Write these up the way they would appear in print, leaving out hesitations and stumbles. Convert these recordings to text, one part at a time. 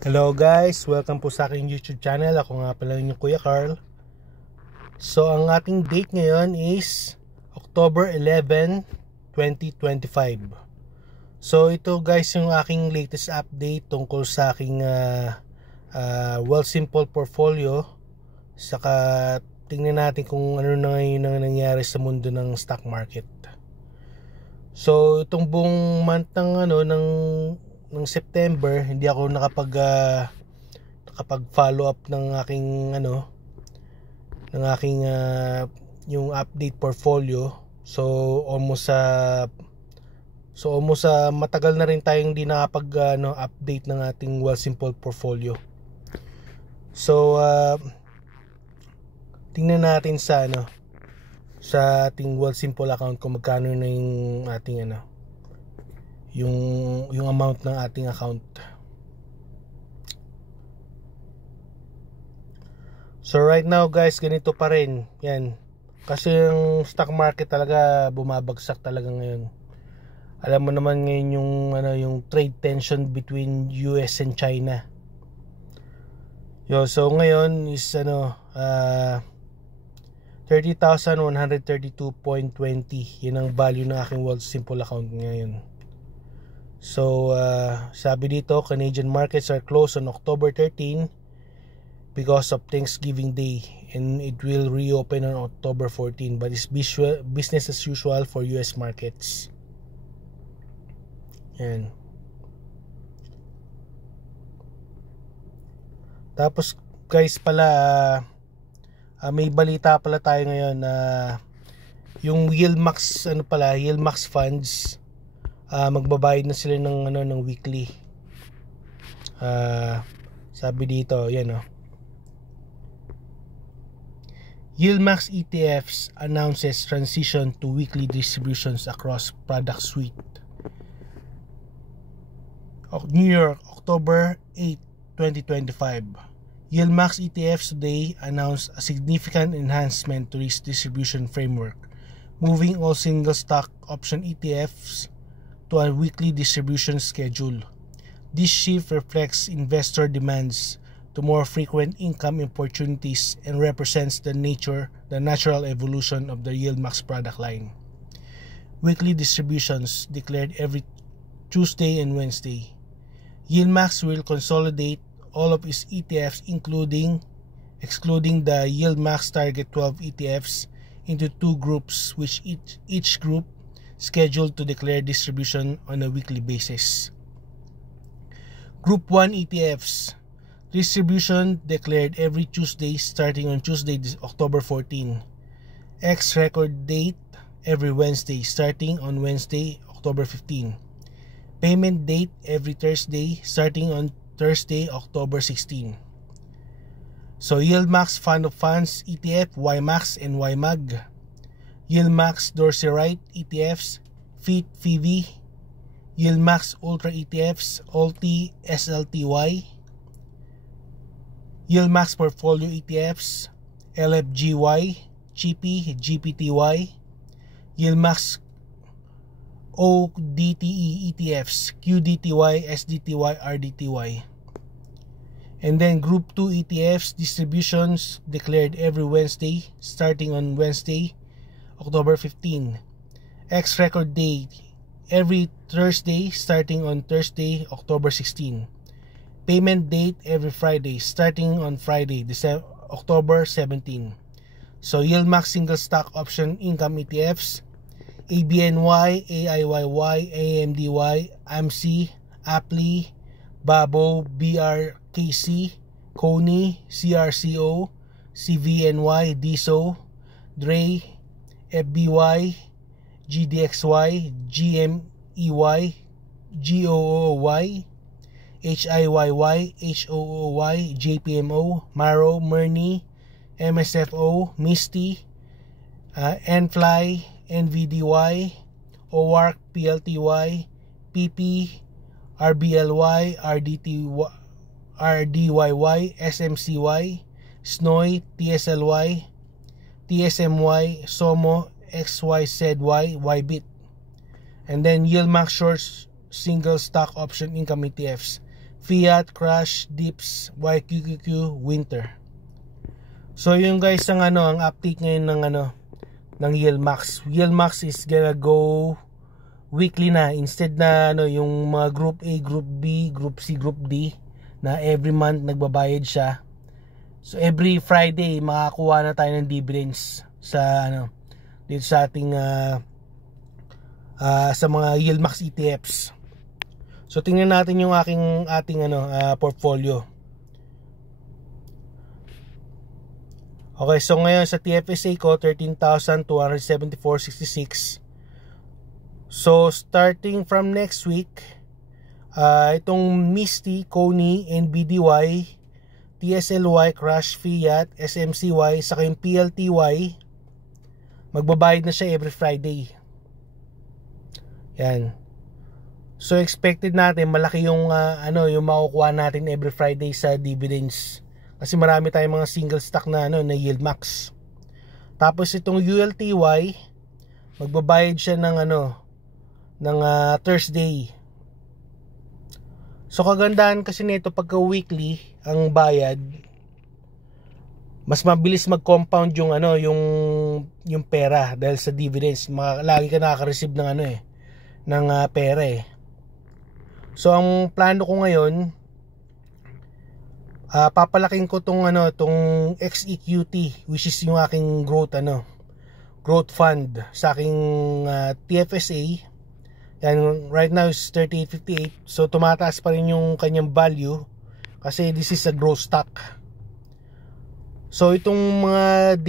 Hello guys, welcome po sa aking YouTube channel. Ako nga pala yung Kuya Carl. So ang ating date ngayon is October 11, 2025. So ito guys yung aking latest update tungkol sa aking Wealthsimple portfolio. Saka tingnan natin kung ano na ngayon ang nangyari sa mundo ng stock market. So itong buong month ng September, hindi ako nakapag-follow up ng aking yung update portfolio. So almost matagal na rin tayong hindi update ng ating Wealthsimple portfolio. So tingnan natin sa ating Wealthsimple account kung magkano na yung ating yung amount ng ating account. So right now guys, ganito pa rin. Yan. Kasi yung stock market talaga bumabagsak talaga ngayon. Alam mo naman ngayon yung trade tension between US and China. So ngayon is 30,132.20. Yun ang value ng aking Wealthsimple account ngayon. So sabi dito, Canadian markets are closed on October 13 because of Thanksgiving Day, and it will reopen on October 14, but it's business as usual for US markets. Yan. Tapos guys pala, may balita pala tayo ngayon na yung Yieldmax Yieldmax funds, magbabayad na sila ng weekly. Sabi dito, yan Yieldmax ETFs announces transition to weekly distributions across product suite. New York, October 8, 2025. Yieldmax ETFs today announced a significant enhancement to its distribution framework, moving all single stock option ETFs to a weekly distribution schedule. This shift reflects investor demands to more frequent income opportunities and represents the natural evolution of the Yieldmax product line. Weekly distributions declared every Tuesday and Wednesday. Yieldmax will consolidate all of its ETFs, excluding the Yieldmax Target 12 ETFs, into two groups, which each group scheduled to declare distribution on a weekly basis. Group 1 ETFs distribution declared every Tuesday starting on Tuesday, October 14. X record date every Wednesday starting on Wednesday, October 15. Payment date every Thursday starting on Thursday, October 16. So Yieldmax Fund of Funds ETF, YMAX and YMAG. Yieldmax Dorsey Wright ETFs, FIV, Yieldmax Ultra ETFs, ULTI SLTY, Yieldmax Portfolio ETFs, LFGY, CHIPI, GPTY, Yieldmax ODTE ETFs, QDTY, SDTY, RDTY. And then Group 2 ETFs distributions declared every Wednesday starting on Wednesday, October 15. X record date every Thursday starting on Thursday, October 16. Payment date every Friday starting on Friday, October 17. So Yieldmax single stock option income ETFs, ABNY, AIYY, AMDY, AMC, APLI, BABO, BRKC, CONI, CRCO, CVNY, DISO, DRE, FBY, GDXY, GMEY, GOOY, HIYY, HOOY, JPMO, MARO, MERNI, MSFO, MISTI, NFLY, NVDY, OARC, PLTY, PP, RBLY, RDYY, SMCY, SNOY, TSLY, TSMY, SOMO, XYZY, YBIT. And then Yieldmax Shorts Single Stock Option Income ETFs, Fiat, Crush, Dips, YQQQ, Winter. So yun guys ang ang update ngayon ng Yielmax. Yielmax is gonna go weekly na, instead na yung mga Group A, Group B, Group C, Group D na every month nagbabayad siya. So every Friday makakuha na tayo ng dividends sa dito sa ating sa mga Yielmax ETFs. So tingnan natin yung ating portfolio. Okay, so ngayon sa TFSA ko 13,274.66. So starting from next week, itong Misty, Kony, NBDY, TSLY, Crush, Fiat, SMCY, saka yung PLTY, magbabayad na siya every Friday. Yan. So expected natin malaki yung yung makukuha natin every Friday sa dividends. Kasi marami tayong mga single stock na na Yielmax. Tapos itong ULTY, magbabayad siya ng Thursday. So kagandahan kasi nito pagka weekly ang bayad, mas mabilis mag-compound yung yung pera dahil sa dividends. Lagi ka nakaka-receive ng pera eh. So ang plano ko ngayon, papalaking ko tong XEQT, which is yung aking growth fund sa aking TFSA. Yan, right now is 38.58. So tumataas pa rin yung kanyang value kasi this is a growth stock. So itong mga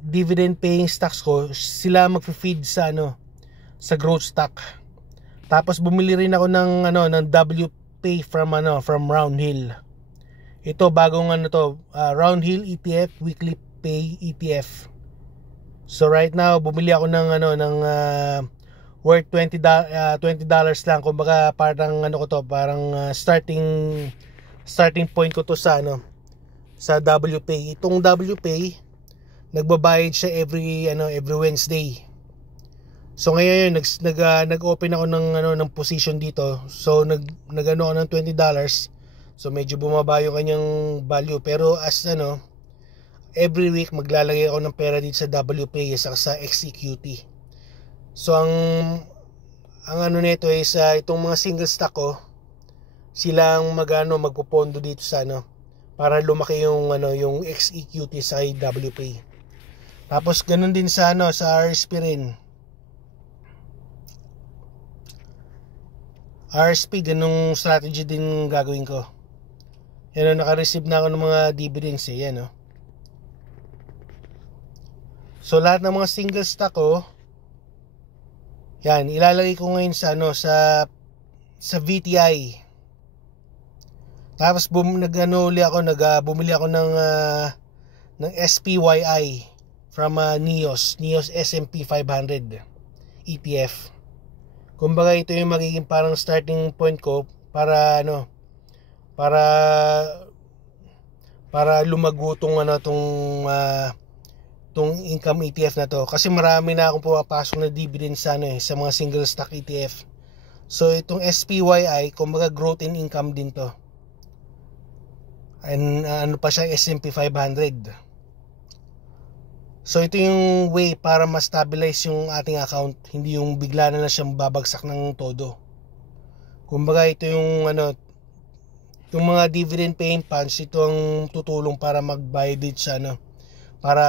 dividend paying stocks ko, sila magfi-feed sa growth stock. Tapos bumili rin ako ng WPay from Roundhill. Ito bagong Roundhill ETF, weekly pay ETF. So right now bumili ako ng worth $20 lang. Kumbaga parang parang starting point ko to sa WPay. Itong WPay nagbabayad siya every Wednesday. So ngayon nag-open ako ng position dito. So nag-ano ako ng $20. So medyo bumaba yung kanyang value, pero as every week maglalagay ako ng pera dito sa WPay sa XEQT. So ang nito is itong mga single stock ko, silang magpopondo dito sa para lumaki yung yung XEQT sa WPay. Tapos ganun din sa sa RSP rin. RSP, ganung strategy din gagawin ko. Yan, naka-receive na ako ng mga dividends yan. So lahat ng mga single stock ko, yan, ilalagay ko ngayon sa sa VTI. Tapos bumili ako ng SPYI from NEOS S&P 500 ETF. Kumbaga ito yung magiging parang starting point ko para para lumago tong income ETF na to, kasi marami na akong pumapasok na dividends sa mga single stock ETF. So itong SPYI, kumbaga growth in income din to. And pa siya, S&P 500. So ito yung way para ma-stabilize yung ating account, hindi yung bigla na lang siyang babagsak ng todo. Kumbaga ito yung yung mga dividend paying funds, ito ang tutulong para magbayad dito sa para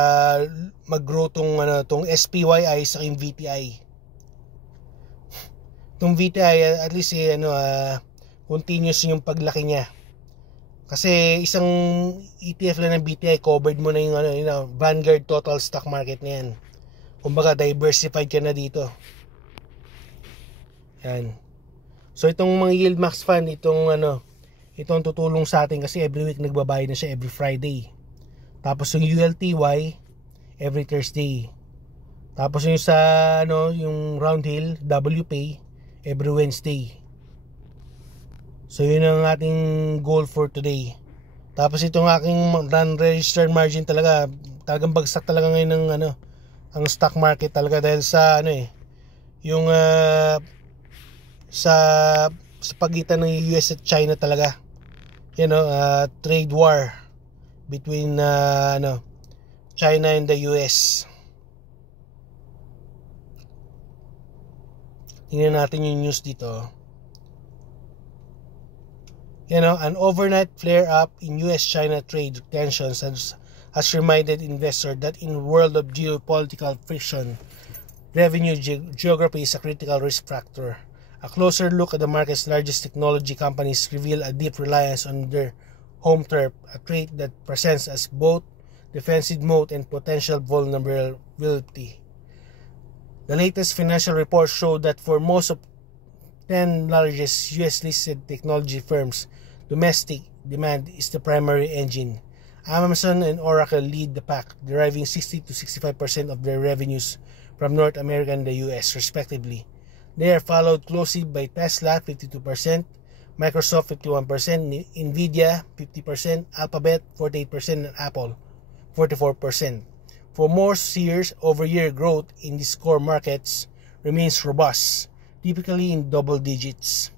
mag-grow tong SPYI sa yung VTI. Tong VTI at least continuous yung paglaki niya. Kasi isang ETF lang ng VTI covered mo na yung Vanguard total stock market na yan. Kumbaga diversified ka na dito. Yan. So itong mga Yielmax fund, itong tutulong sa atin kasi every week nagbabayad na siya every Friday. Tapos yung ULTY every Thursday. Tapos yung sa yung Roundhill WPay every Wednesday. So yun ang ating goal for today. Tapos itong aking non-registered margin talagang bagsak talaga ngayon ng ang stock market talaga dahil sa yung sa sa pagitan ng US at China talaga. Trade war between China and the US. Tingnan natin yung news dito. An overnight flare-up in US-China trade tensions has reminded investors that in a world of geopolitical friction, revenue geography is a critical risk factor. A closer look at the market's largest technology companies reveal a deep reliance on their home turf, a trait that presents as both defensive moat and potential vulnerability. The latest financial reports show that for most of 10 largest US-listed technology firms, domestic demand is the primary engine. Amazon and Oracle lead the pack, deriving 60 to 65% of their revenues from North America and the US, respectively. They are followed closely by Tesla, 52%, Microsoft, 51%, Nvidia, 50%, Alphabet, 48%, and Apple, 44%. For most year-over-year growth in these core markets remains robust, typically in double digits.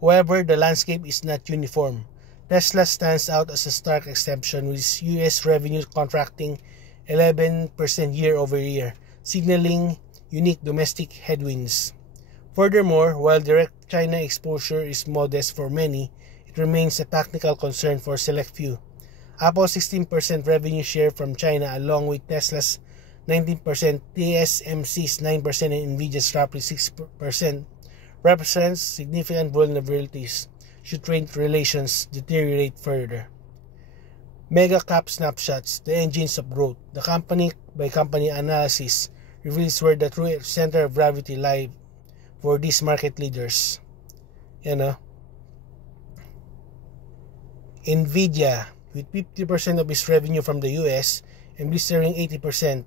However, the landscape is not uniform. Tesla stands out as a stark exception, with US revenue contracting 11% year-over-year, signaling unique domestic headwinds. Furthermore, while direct China exposure is modest for many, it remains a technical concern for select few. Apple's 16% revenue share from China, along with Tesla's 19%, TSMC's 9%, and Nvidia's roughly 6%, represents significant vulnerabilities should trade relations deteriorate further. Mega cap snapshots, the engines of growth. The company-by-company analysis reveals where the true center of gravity lies for these market leaders. Nvidia, with 50% of its revenue from the US and blistering 80%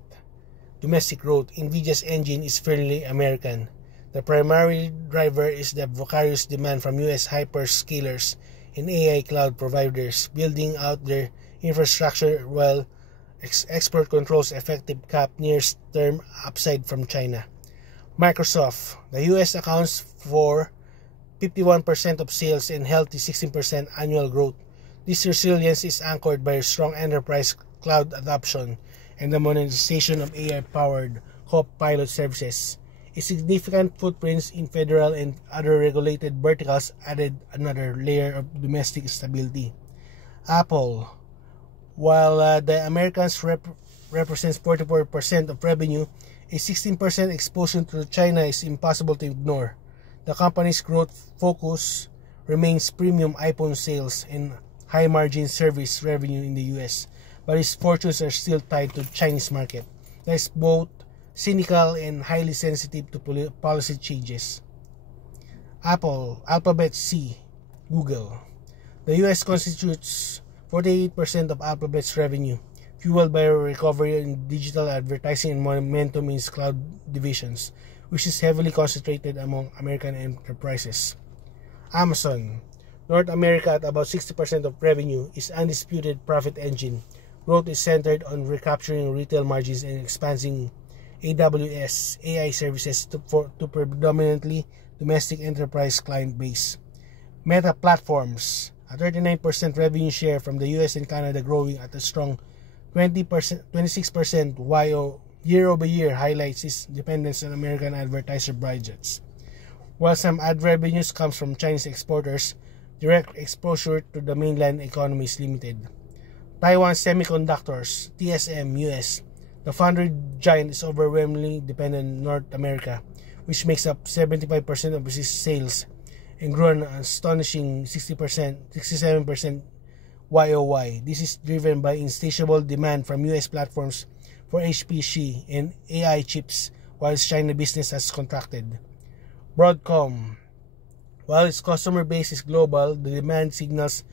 domestic growth, Nvidia's engine is fairly American. The primary driver is the voracious demand from US hyperscalers and AI cloud providers building out their infrastructure, while export controls effective cap near-term upside from China. Microsoft, the US accounts for 51% of sales and healthy 16% annual growth. This resilience is anchored by strong enterprise cloud adoption and the monetization of AI-powered Copilot services. A significant footprints in federal and other regulated verticals added another layer of domestic stability. Apple, while the Americans represents 44% of revenue, a 16% exposure to China is impossible to ignore. The company's growth focus remains premium iPhone sales and high-margin service revenue in the US, but its fortunes are still tied to the Chinese market. That is both cynical and highly sensitive to policy changes. Alphabet C, Google. The US constitutes 48% of Alphabet's revenue, fueled by a recovery in digital advertising and momentum in its cloud divisions, which is heavily concentrated among American enterprises. Amazon, North America at about 60% of revenue, is undisputed profit engine. Growth is centered on recapturing retail margins and expanding AWS AI services to predominantly domestic enterprise client base. Meta Platforms, a 39% revenue share from the US and Canada, growing at a strong 26% year-over-year, highlights its dependence on American advertiser budgets. While some ad revenues comes from Chinese exporters, direct exposure to the mainland economy is limited. Taiwan Semiconductors, TSM US, the foundry giant, is overwhelmingly dependent on North America, which makes up 75% of its sales and grew an astonishing 67% YOY. This is driven by insatiable demand from US platforms for HPC and AI chips, while its China business has contracted. Broadcom, while its customer base is global, the demand signals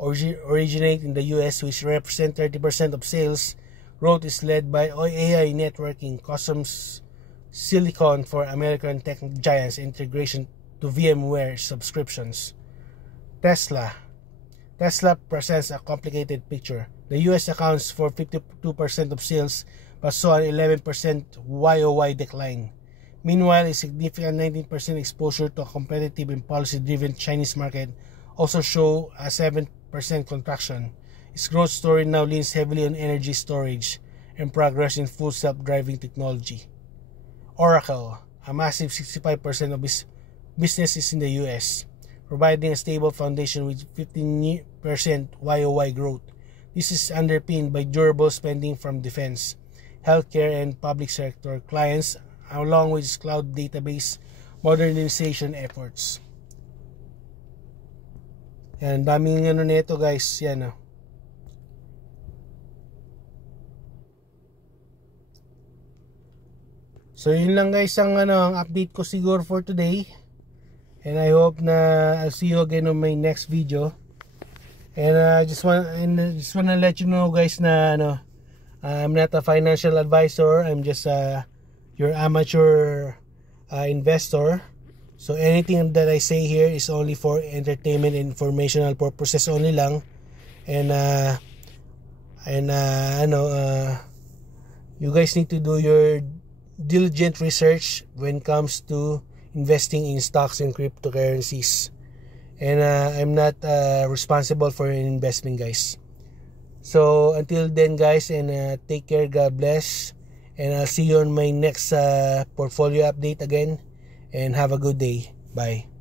originate in the US, which represent 30% of sales. Growth is led by AI networking, custom silicon for American tech giants, integration to VMware subscriptions. Tesla presents a complicated picture. The US accounts for 52% of sales but saw an 11% YOY decline. Meanwhile, a significant 19% exposure to a competitive and policy-driven Chinese market also show a 7% contraction. Its growth story now leans heavily on energy storage and progress in full self-driving technology. Oracle, a massive 65% of its business is in the US, providing a stable foundation with 15% YOY growth. This is underpinned by durable spending from defense, healthcare, and public sector clients, along with its cloud database modernization efforts. Yan, daming ano nito guys, yan. So yun lang guys ang ang update ko siguro for today. And I hope na I'll see you again on my next video. And just wanna let you know guys na I'm not a financial advisor. I'm just your amateur investor. So anything that I say here is only for entertainment and informational purposes only lang. And you guys need to do your diligent research when it comes to investing in stocks and cryptocurrencies. And I'm not responsible for an investment guys. So until then guys, and take care, God bless, and I'll see you on my next portfolio update again, and have a good day. Bye.